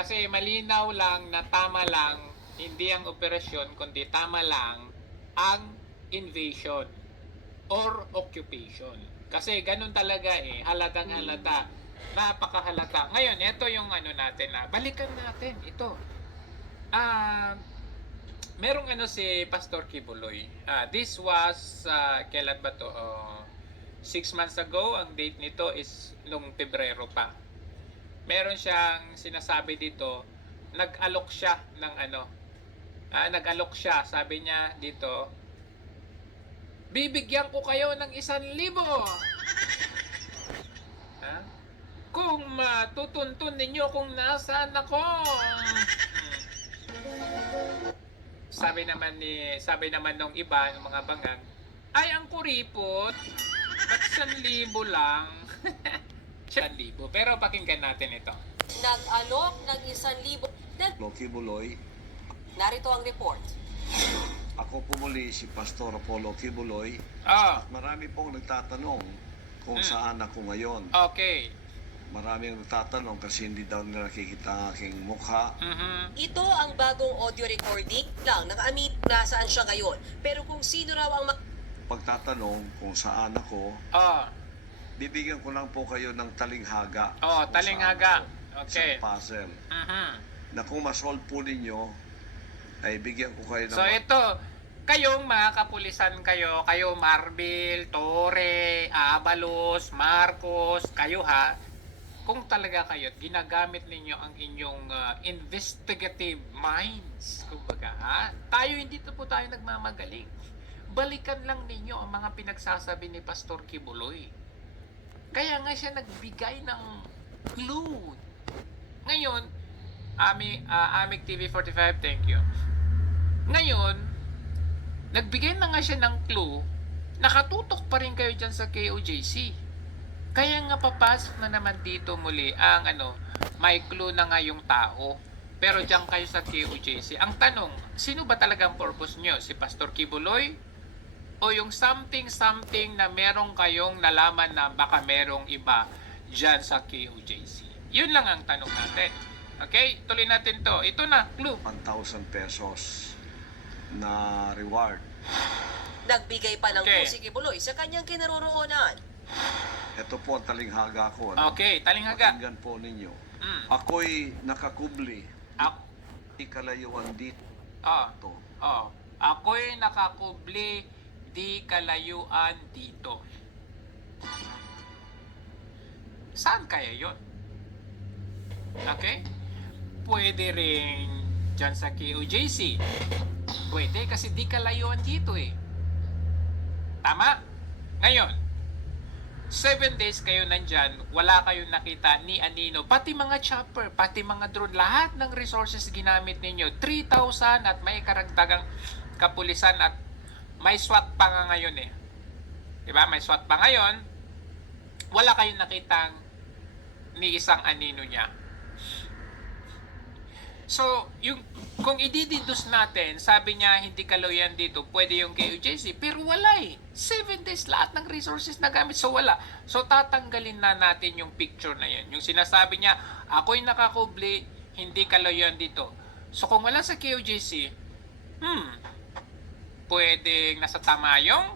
Kasi malinaw lang na tama lang, hindi ang operasyon, kundi tama lang ang invasion or occupation. Kasi ganun talaga eh, halatang halata. Napakahalata. Ngayon, ito yung ano natin na, balikan natin ito. Ah, merong ano si Pastor Kibuloy. This was, kailan ba to? 6 months ago, ang date nito is nung Pebrero pa. Meron siyang sinasabi dito, nag-alok siya ng ano, nag-alok siya, sabi niya dito, bibigyan ko kayo ng 1,000. Ha? Kung matutuntun ninyo kung nasaan ako. Sabi naman nung iba, ng mga bangang, ay ang kuripot, ba't 1,000 lang? 1,000. Pero pakinggan natin ito. Nag-alok ng 1,000 Loki Buloy. Narito ang report. Ako po muli si Pastor Apollo Kibuloy. Oh, Marami pong nagtatanong kung saan ako ngayon. okay. Marami ang nagtatanong kasi hindi daw nila nakikita ang aking mukha. Ito ang bagong audio recording lang. Nakaamin na saan siya ngayon. Pero kung sino raw ang Pagtatanong kung saan ako, Oh, bibigyan ko lang po kayo ng talinghaga. oh, kung talinghaga. saan ako. Okay. Isang puzzle. Mhm. Na kung masolve po ninyo, ay bigyan ko kayo ng... So ito, kayong mga kapulisan kayo Marbil, Torre, Abalos, Marcos, kayo ha, kung talaga kayo, ginagamit ninyo ang inyong investigative minds, kumbaga ha, tayo hindi po tayo nagmamagaling. Balikan lang ninyo ang mga pinagsasabi ni Pastor Kibuloy. Kaya nga siya nagbigay ng clue. Ngayon, Amig TV 45, thank you. Ngayon, nagbigay na nga siya ng clue, nakatutok pa rin kayo dyan sa KOJC. Kaya nga papasok na naman dito muli ang ano, may clue na nga yung tao. Pero dyan kayo sa KOJC. Ang tanong, sino ba talagang purpose nyo? Si Pastor Kibuloy? O yung something na merong kayong nalaman na baka merong iba dyan sa KOJC? Yun lang ang tanong natin. Okay, tuloy natin to. Ito na, clue. 1,000 pesos na reward. nagbigay pa ng Okay. clue si Kibuloy sa kanyang kinaroroonan? Ito po ang talinghaga ko. Okay, talinghaga. Pakinggan po ninyo. Mm. Ako'y nakakubli. Ako, Di kalayuan dito. ako'y nakakubli, di kalayuan dito. Saan kaya yon? Okay? Pwede rin dyan sa KOJC. Pwede kasi di kalayuan dito eh. Tama? Ngayon, 7 days kayo nandyan, wala kayong nakita ni Anino, pati mga chopper, pati mga drone, lahat ng resources ginamit ninyo, 3,000 at may karagdagang kapulisan at may SWAT pa nga ngayon eh. Diba? May SWAT pa ngayon, wala kayong nakitang ni isang Anino niya. So, kung idididus natin, sabi niya hindi kaloyan dito, pwede yung KOJC, pero wala eh. 7 days lahat ng resources na gamit, so wala. So, tatanggalin na natin yung picture na yan. Yung sinasabi niya, ako'y nakakubli, hindi kaloyan dito. So, kung wala sa KOJC, pwedeng nasa Tamayong,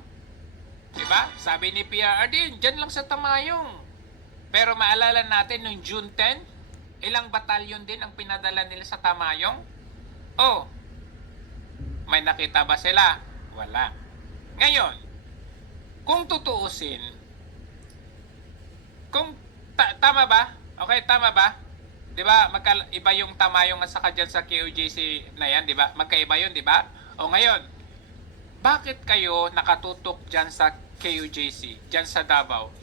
diba? Sabi ni PRRD, dyan lang sa Tamayong. Pero maalala natin, nung June 10, ilang batalyon din ang pinadala nila sa Tamayong? Oh, may nakita ba sila? Wala. Ngayon, kung tutuusin, kung tama ba? Okay, tama ba? 'Di ba? Iba yung Tamayong at saka diyan sa KOJC na 'yan, 'di ba? Magkaiba 'yun, 'di ba? O ngayon, bakit kayo nakatutok diyan sa KOJC, diyan sa Davao?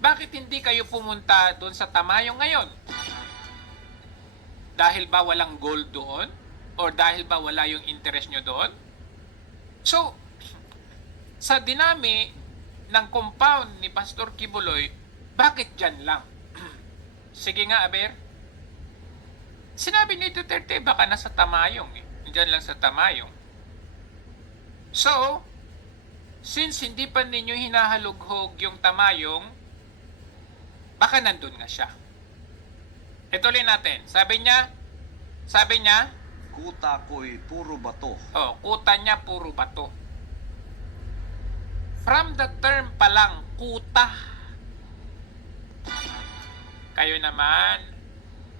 Bakit hindi kayo pumunta doon sa Tamayong ngayon? Dahil ba walang gold doon? Or dahil ba wala yung interest nyo doon? So, sa dinami ng compound ni Pastor Kibuloy, bakit dyan lang? Sige nga, Aber. Sinabi ni Duterte, baka nasa Tamayong eh. Dyan lang sa Tamayong. So, since hindi pa ninyo hinahalughog yung Tamayong, baka nandun nga siya. Ituloy natin. Sabi niya, Kuta ko'y puro bato. kuta niya puro bato. From the term pa lang, kuta. Kayo naman,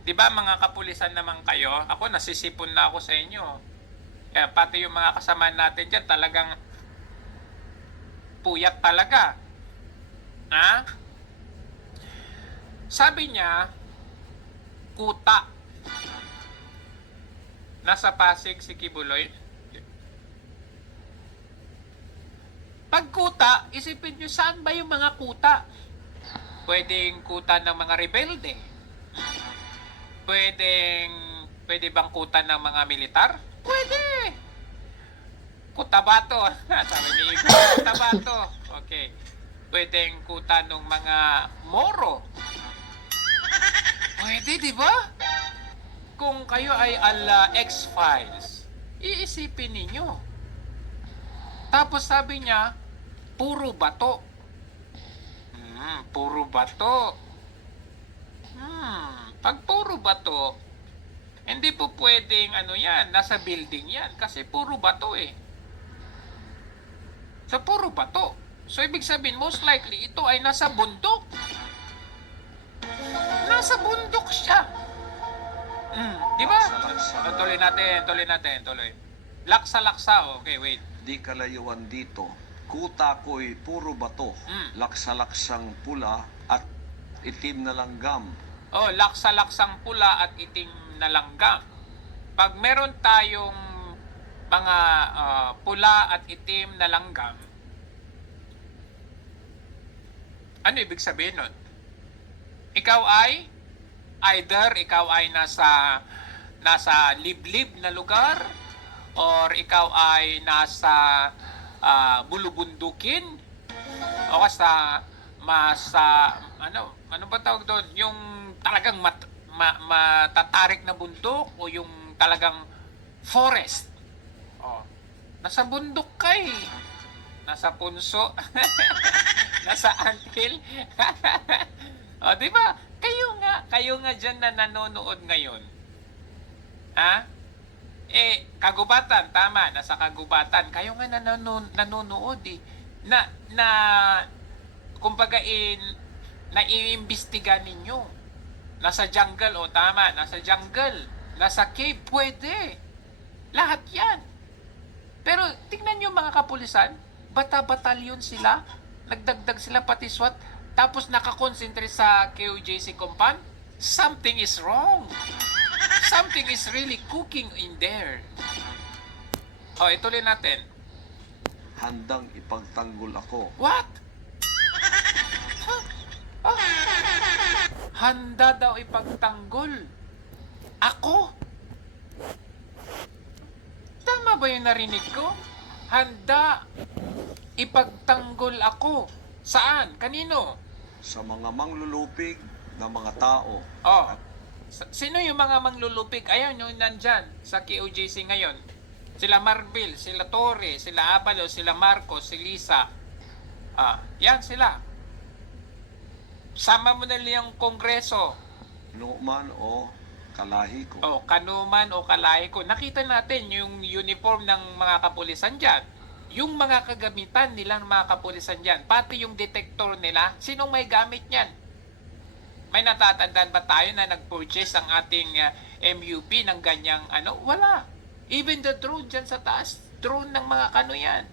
di ba mga kapulisan naman kayo? Ako, nasisipon na ako sa inyo. Kaya pati yung mga kasama natin dyan, talagang puyat talaga. Ha? Sabi niya, kuta. Nasa Pasig si Kibuloy. Pag kuta, isipin nyo saan ba yung mga kuta? Pwedeng kuta ng mga rebelde. Pwede bang kuta ng mga militar? Pwede. Kutabato. Sabi ni Igor, kutabato. Okay. Pwedeng kuta ng mga Moro. Pwede, di ba? Kung kayo ay ala X-Files, iisipin ninyo. Tapos sabi niya, puro bato. Puro bato. Pag puro bato, hindi po pwedeng nasa building yan. Kasi puro bato eh. So, puro bato. So, ibig sabihin, most likely, ito ay nasa bundok. Nasa bundok siya. Di ba? Tuloy natin. Laksa. Okay, wait. Di kalayuan dito. Kuta ko'y puro bato. Laksa-laksang pula at itim na langgam. Laksa-laksang pula at itim na langgam. Pag meron tayong mga pula at itim na langgam, ano ibig sabihin nun? Ikaw ay nasa liblib na lugar, or ikaw ay nasa bulubundukin, o ano ba tawag doon? Yung talagang matatarik na bundok, o yung talagang forest. Nasa bundok kay. Nasa punso. Nasa anthill. Di ba? Kayo nga dyan na nanonood ngayon. Ha? Kagubatan, tama, nasa kagubatan. Kayo nga nanonood eh. Kumbaga naiimbestiga ninyo. Nasa jungle, tama, nasa jungle. Nasa cave, pwede. Lahat yan. Pero tingnan nyo mga kapulisan, bata-batalyon sila, nagdagdag sila pati SWAT, tapos nakakonsentrate sa KOJC compound. Something is wrong. Something is really cooking in there. Ituloy natin. Handang ipagtanggol ako. What? Handa daw ipagtanggol. Ako? Tama ba yung narinig ko? Handa ipagtanggol ako. Saan? Kanino? Sa mga manglulupig na mga tao. Sino yung mga manglulupig? Ayun, yung nandyan sa KOJC ngayon. Sila Marbil, sila Torre, sila Abalo, sila Marcos, si Lisa. Yan sila. Sama mo na yung kongreso. Numan o kalahi ko. Kanuman o kalahi ko. Nakita natin yung uniform ng mga kapulisan dyan. Yung mga kagamitan nilang mga kapulisan dyan. Pati yung detector nila. Sinong may gamit niyan? May natatandaan ba tayo na nag-purchase ang ating MUP ng ganyang Wala. Even the drone dyan sa taas, drone ng mga kano yan.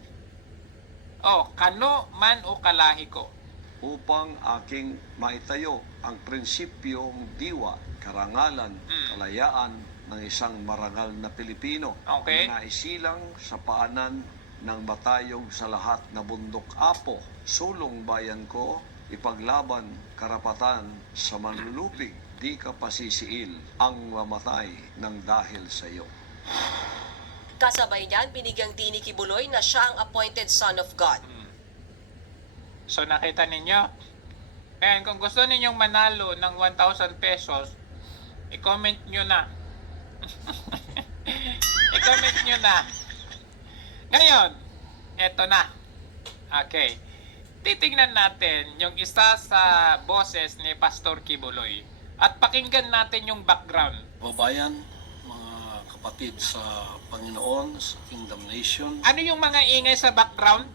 Kano man o kalahi ko. Upang aking maitayo ang prinsipyong diwa, karangalan, kalayaan ng isang marangal na Pilipino. Okay. Na naisilang sa paanan ng batayog sa lahat na bundok apo. Sulong bayan ko, ipaglaban karapatan sa manlulupig. Di ka pasisiil ang mamatay ng dahil sa iyo. Kasabay niyan, binigyang diin ni Kibuloy na siya ang appointed son of God. So nakita ninyo? Ngayon, kung gusto ninyong manalo ng 1,000 pesos, i-comment nyo na. I-comment nyo na. Ngayon, eto na. Okay. Titingnan natin yung isa sa boses ni Pastor Kibuloy. At pakinggan natin yung background. Babayan, mga kapatid sa Panginoon, sa Kingdom Nation, Ano yung mga ingay sa background?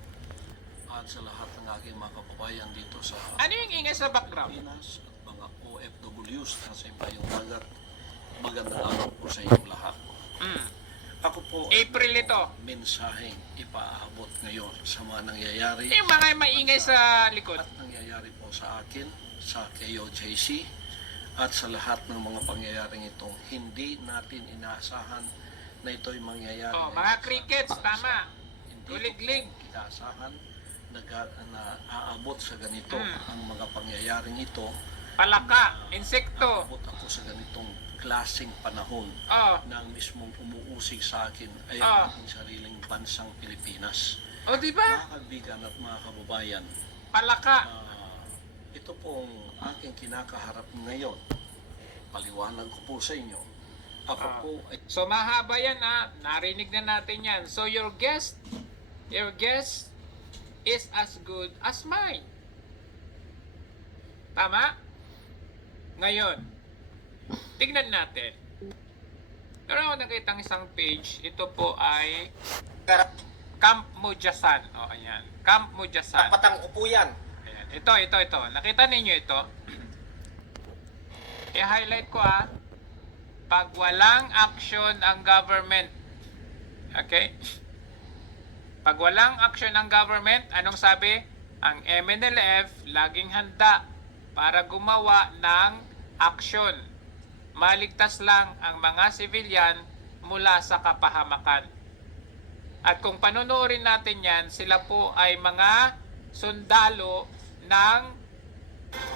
at sa lahat ng aking mga kababayan dito sa Ano yung ingay sa background? Pilipinas at mga OFWs na sa ibayong dagat. Magandang araw po sa inyong lahat. Mm. Ako po ay April ito. mensaheng ipaabot ngayon sa mga nangyayari Yung mga maingay sa likod. at nangyayari po sa akin, sa KOJC, at sa lahat ng mga pangyayaring itong hindi natin inaasahan na ito'y mangyayari. Oh, ngayon mga sa crickets, bansa. tama. Hindi Kuliglig. ko inaasahan na aabot sa ganito ang mga pangyayaring ito. Palaka, insekto. Aabot ako sa ganitong klaseng panahon Oh, na ang mismong umuusig sa akin ay Ah. ang aking sariling bansang Pilipinas. oh, di ba? Mga kaibigan at mga kababayan, Palaka. ito pong aking kinakaharap ngayon. Paliwanag ko po sa inyo. Ako Ah. po ay So mahaba yan narinig na natin yan. So your guess is as good as mine. Tama? Ngayon, tignan natin. Meron ako nakitang isang page. Ito po ay Camp Mujasan. O, ayan. Camp Mujasan. Patang upo yan. Ayan. Ito. Nakita ninyo ito? I-highlight ko pag walang action ang government. Okay? Pag walang action ang government, anong sabi? Ang MNLF laging handa para gumawa ng action. Maligtas lang ang mga civilian mula sa kapahamakan. At kung panonoorin natin yan, sila po ay mga sundalo ng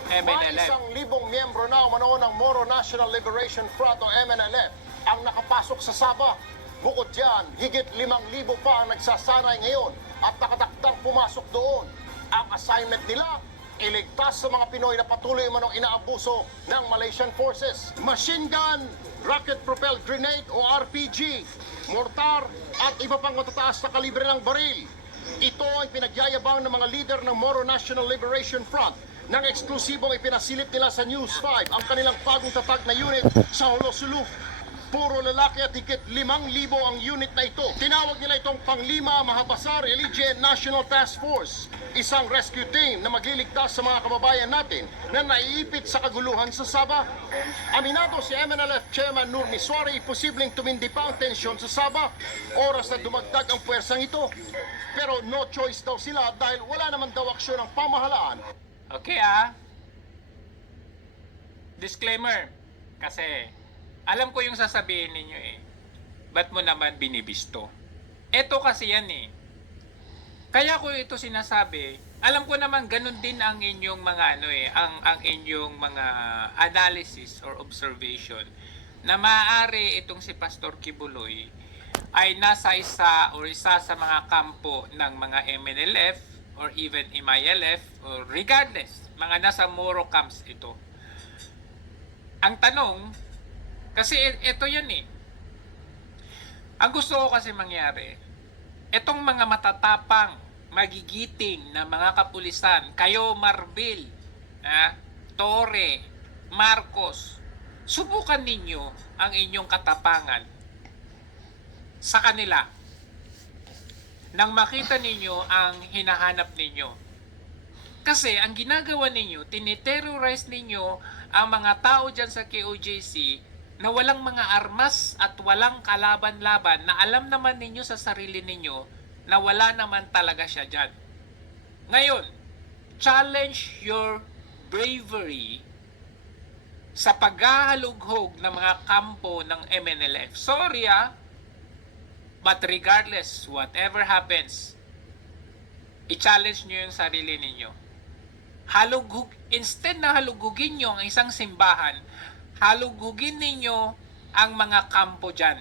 May MNLF. 1,000 miyembro na umano ng Moro National Liberation Front o MNLF ang nakapasok sa Sabah. Bukod dyan, higit 5,000 pa ang nagsasanay ngayon at nakatakdang pumasok doon. Ang assignment nila, iligtas sa mga Pinoy na patuloy manong inaabuso ng Malaysian forces. Machine gun, rocket-propelled grenade o RPG, mortar at iba pang matataas na kalibre ng baril. Ito ay pinagyayabang ng mga leader ng Moro National Liberation Front nang eksklusibong ipinasilip nila sa News 5 ang kanilang bagong tatag na unit sa Holosulu. Puro lalaki at higit 5,000 ang unit na ito. Tinawag nila itong Panglima Mahabasar Elite National Task Force, isang rescue team na magliligtas sa mga kababayan natin na naiipit sa kaguluhan sa Sabah. Aminado si MNLF Chairman Nur Miswari, posibleng tumindi pa ang tensyon sa Sabah oras na dumagdag ang puwersang ito. Pero no choice daw sila dahil wala naman daw aksyon ng pamahalaan. Okay Disclaimer. Kasi alam ko yung sasabihin ninyo Ba't mo naman binibisto? Ito kasi yan Kaya ko ito sinasabi, alam ko naman ganun din ang inyong mga ang inyong mga analysis or observation na maaari itong si Pastor Kibuloy ay nasa isa sa mga kampo ng mga MNLF or even MILF or regardless, mga nasa Moro camps ito. Ang tanong, kasi ito yan Ang gusto ko kasi mangyari, itong mga matatapang, magigiting na mga kapulisan, kayo Marbil, Torre, Marcos, subukan ninyo ang inyong katapangan sa kanila nang makita ninyo ang hinahanap ninyo. Kasi ang ginagawa ninyo, tiniterrorize ninyo ang mga tao dyan sa KOJC na walang mga armas at walang kalaban-laban na alam naman ninyo sa sarili ninyo na wala naman talaga siya dyan. Ngayon, challenge your bravery sa paghahalughog ng mga kampo ng MNLF. Sorry but regardless, whatever happens, i-challenge nyo yung sarili ninyo. Instead na halughugin nyo ang isang simbahan, halughugin ninyo ang mga kampo dyan.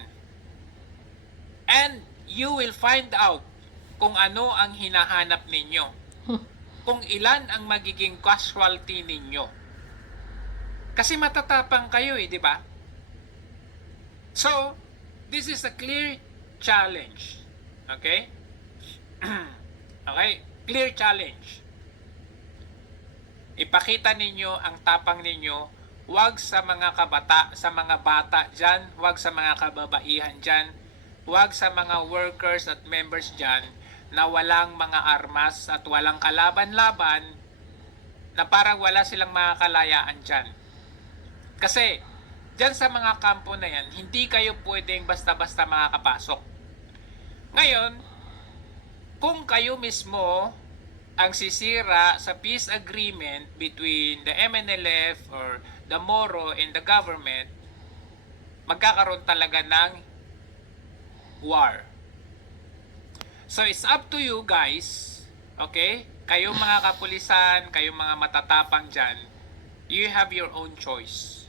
And you will find out kung ano ang hinahanap ninyo. Kung ilan ang magiging casualty ninyo. Kasi matatapang kayo di ba? So, this is a clear challenge. Okay? Okay? Clear challenge. Ipakita ninyo ang tapang ninyo Huwag sa mga sa mga bata dyan, huwag sa mga kababaihan dyan, huwag sa mga workers at members dyan na walang mga armas at walang kalaban-laban na parang wala silang mga kalayaan dyan. Kasi dyan sa mga kampo na yan, hindi kayo pwedeng basta-basta makakapasok. Ngayon, kung kayo mismo ang sisira sa peace agreement between the MNLF or the Moro and the government, magkakaroon talaga ng war. So it's up to you guys, okay? Kayong mga kapulisan, kayong mga matatapang dyan, you have your own choice.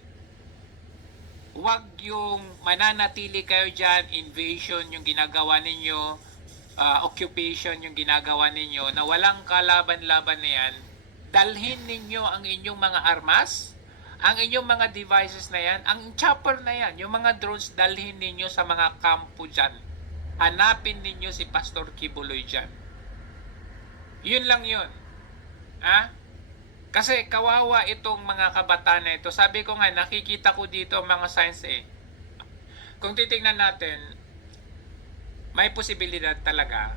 Huwag yung mananatili kayo dyan, invasion yung ginagawa ninyo, occupation yung ginagawa ninyo, na walang kalaban-laban na yan. Dalhin ninyo ang inyong mga armas, ang inyong mga devices na yan, ang chopper na yan, yung mga drones, dalhin ninyo sa mga kampo dyan. Hanapin ninyo si Pastor Kibuloy dyan. Yun lang yun. Ha? Kasi kawawa itong mga kabataan na ito. Sabi ko nga, nakikita ko dito mga signs eh. Kung titingnan natin, may posibilidad talaga,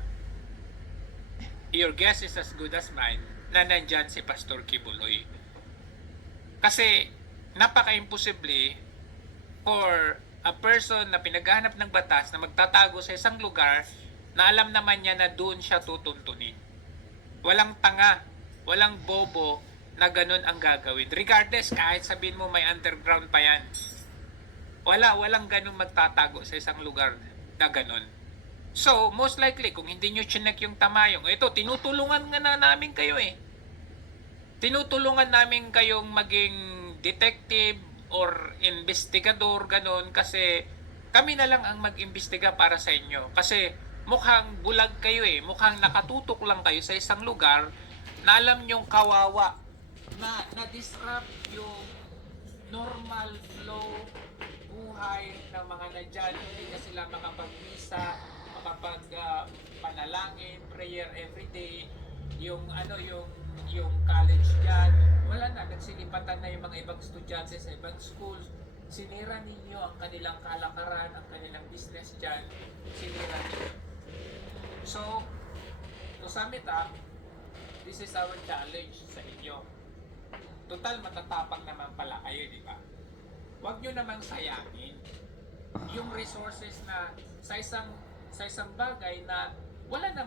your guess is as good as mine, na nandyan si Pastor Kibuloy. Kasi napaka-imposible for a person na pinaghahanap ng batas na magtatago sa isang lugar na alam naman niya na doon siya tutuntunin. Walang tanga, walang bobo na ganun ang gagawin. Regardless, kahit sabihin mo may underground pa yan, walang ganun magtatago sa isang lugar na ganun. So, most likely, kung hindi nyo chinek yung tamayong, ito, tinutulungan nga na namin kayo eh. Tinutulungan namin kayong maging detective or investigador, ganun, kasi kami na lang ang mag-imbestiga para sa inyo. Kasi mukhang bulag kayo eh, mukhang nakatutok lang kayo sa isang lugar na alam nyong kawawa, na na-disrupt yung normal flow buhay ng mga nadyan, hindi na sila makapag-misa, panalangin, prayer every day, yung college dyan, wala na, nagsilipatan na yung mga ibang estudyante sa ibang schools, sinira ninyo ang kanilang kalakaran, ang kanilang business dyan, sinira ninyo. So, to sum it up, this is our challenge sa inyo. Total matatapang naman pala kayo, di ba? Huwag nyo namang sayangin yung resources na sa isang bagay na wala na